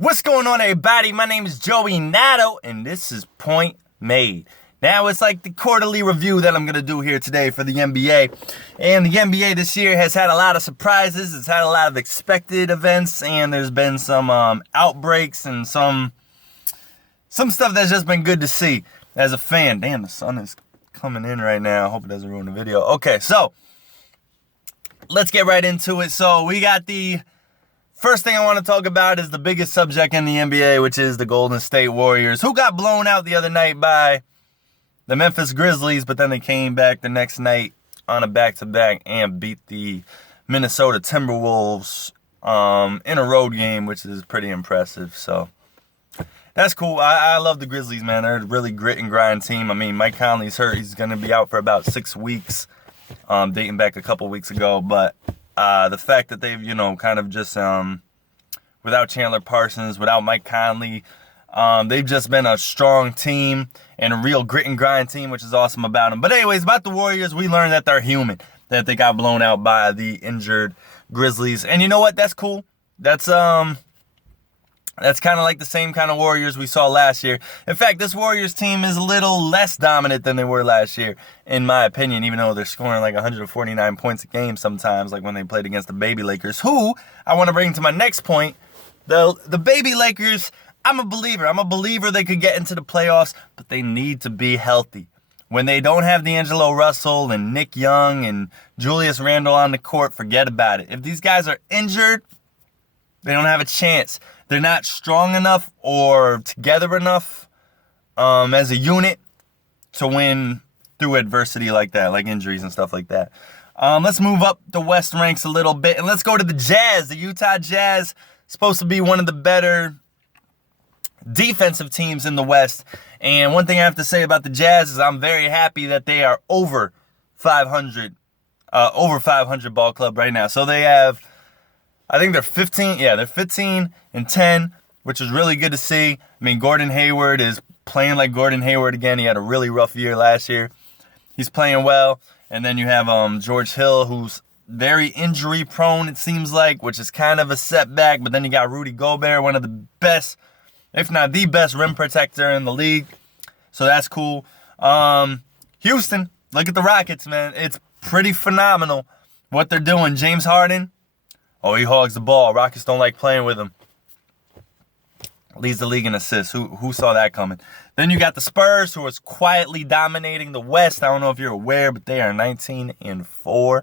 What's going on, everybody? My name is Joey Nato, and this is Point Made. Now, it's like the quarterly review that I'm going to do here today for the NBA. And the NBA this year has had a lot of surprises. It's had a lot of expected events, and there's been some outbreaks and some stuff that's just been good to see as a fan. Damn, the sun is coming in right now. I hope it doesn't ruin the video. Okay, so let's get right into it. So we got the first thing I want to talk about is the biggest subject in the NBA, which is the Golden State Warriors, who got blown out the other night by the Memphis Grizzlies, but then they came back the next night on a back-to-back and beat the Minnesota Timberwolves in a road game, which is pretty impressive. So that's cool. I love the Grizzlies, man. They're a really grit and grind team. I mean, Mike Conley's hurt. He's going to be out for about 6 weeks, dating back a couple weeks ago, but the fact that they've, kind of just, without Chandler Parsons, without Mike Conley, they've just been a strong team and a real grit and grind team, which is awesome about them. But anyways, about the Warriors, we learned that they're human, that they got blown out by the injured Grizzlies. And you know what? That's cool. That's kind of like the same kind of Warriors we saw last year. In fact, this Warriors team is a little less dominant than they were last year, in my opinion, even though they're scoring like 149 points a game sometimes, like when they played against the baby Lakers, who I want to bring to my next point. The baby Lakers, I'm a believer. I'm a believer they could get into the playoffs, but they need to be healthy. When they don't have D'Angelo Russell and Nick Young and Julius Randle on the court, forget about it. If these guys are injured, they don't have a chance. They're not strong enough or together enough as a unit to win through adversity like that, like injuries and stuff like that. Let's move up the West ranks a little bit, and let's go to the Jazz. The Utah Jazz, supposed to be one of the better defensive teams in the West. And one thing I have to say about the Jazz is I'm very happy that they are over 500 ball club right now. So they have, I think they're 15. Yeah, they're 15-10, which is really good to see. I mean, Gordon Hayward is playing like Gordon Hayward again. He had a really rough year last year. He's playing well. And then you have George Hill, who's very injury prone, it seems like, which is kind of a setback. But then you got Rudy Gobert, one of the best, if not the best rim protector in the league. So that's cool. Houston, look at the Rockets, man. It's pretty phenomenal what they're doing. James Harden, oh, he hogs the ball. Rockets don't like playing with him. Leads the league in assists. Who saw that coming? Then you got the Spurs, who is quietly dominating the West. I don't know if you're aware, but they are 19-4.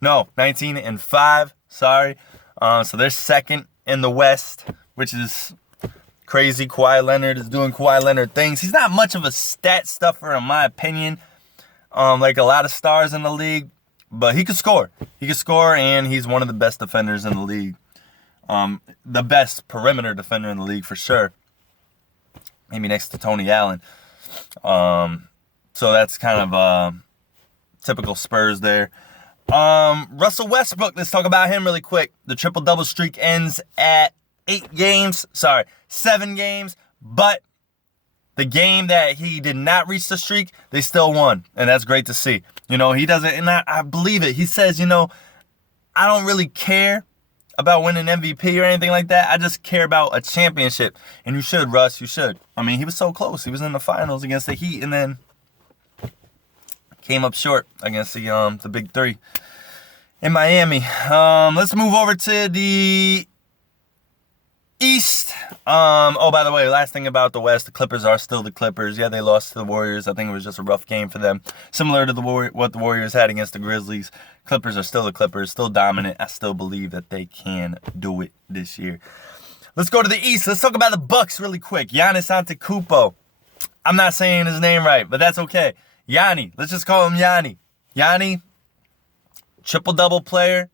No, 19-5. Sorry. So they're second in the West, which is crazy. Kawhi Leonard is doing Kawhi Leonard things. He's not much of a stat stuffer, in my opinion, like a lot of stars in the league. But he could score. He could score, and he's one of the best defenders in the league. The best perimeter defender in the league for sure. Maybe next to Tony Allen. So that's kind of typical Spurs there. Russell Westbrook, let's talk about him really quick. The triple-double streak ends at 7 games. But the game that he did not reach the streak, they still won. And that's great to see. He doesn't, and I believe it. He says, I don't really care about winning MVP or anything like that. I just care about a championship. And you should, Russ. You should. I mean, he was so close. He was in the finals against the Heat and then came up short against the Big Three in Miami. Let's move over to the East. By the way, last thing about the West, the Clippers are still the Clippers. Yeah, they lost to the Warriors. I think it was just a rough game for them. Similar to what the Warriors had against the Grizzlies. Clippers are still the Clippers, still dominant. I still believe that they can do it this year. Let's go to the East. Let's talk about the Bucks really quick. Giannis Antetokounmpo. I'm not saying his name right, but that's okay. Yanni. Let's just call him Yanni. Yanni, triple-double player.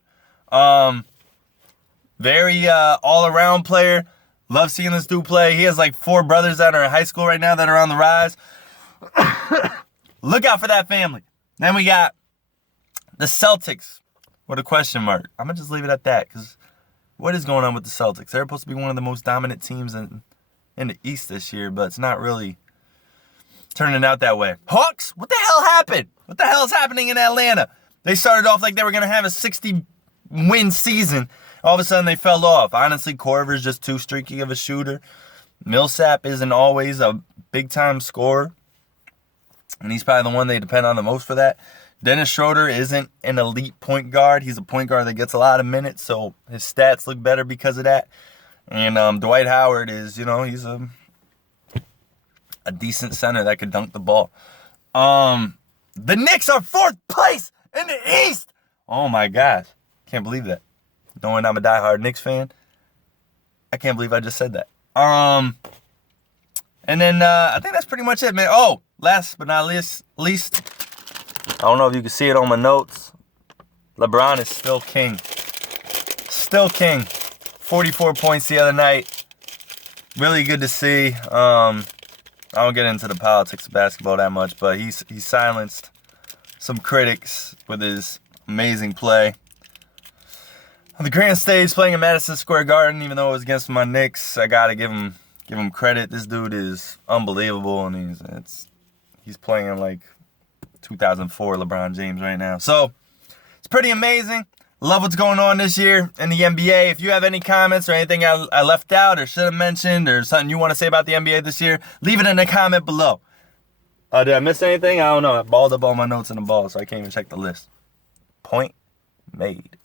Very all-around player. Love seeing this dude play. He has like 4 brothers that are in high school right now that are on the rise. Look out for that family. Then we got the Celtics. What a question mark. I'm going to just leave it at that because what is going on with the Celtics? They're supposed to be one of the most dominant teams in the East this year, but it's not really turning out that way. Hawks? What the hell happened? What the hell is happening in Atlanta? They started off like they were going to have a 60-win season, all of a sudden they fell off. Honestly, Corver's just too streaky of a shooter. Millsap isn't always a big-time scorer, and he's probably the one they depend on the most for that. Dennis Schroeder isn't an elite point guard. He's a point guard that gets a lot of minutes, so his stats look better because of that. And Dwight Howard is, he's a decent center that could dunk the ball. The Knicks are 4th place in the East. Oh, my gosh. Can't believe that. Knowing I'm a diehard Knicks fan, I can't believe I just said that. And then I think that's pretty much it, man. Oh, last but not least, I don't know if you can see it on my notes. LeBron is still king. Still king. 44 points the other night. Really good to see. I don't get into the politics of basketball that much, but he silenced some critics with his amazing play. On the grand stage, playing in Madison Square Garden, even though it was against my Knicks, I gotta give him credit. This dude is unbelievable, and he's playing in like 2004 LeBron James right now. So it's pretty amazing. Love what's going on this year in the NBA. If you have any comments or anything I left out or should have mentioned or something you want to say about the NBA this year, leave it in the comment below. Did I miss anything? I don't know. I balled up all my notes in the ball, so I can't even check the list. Point made.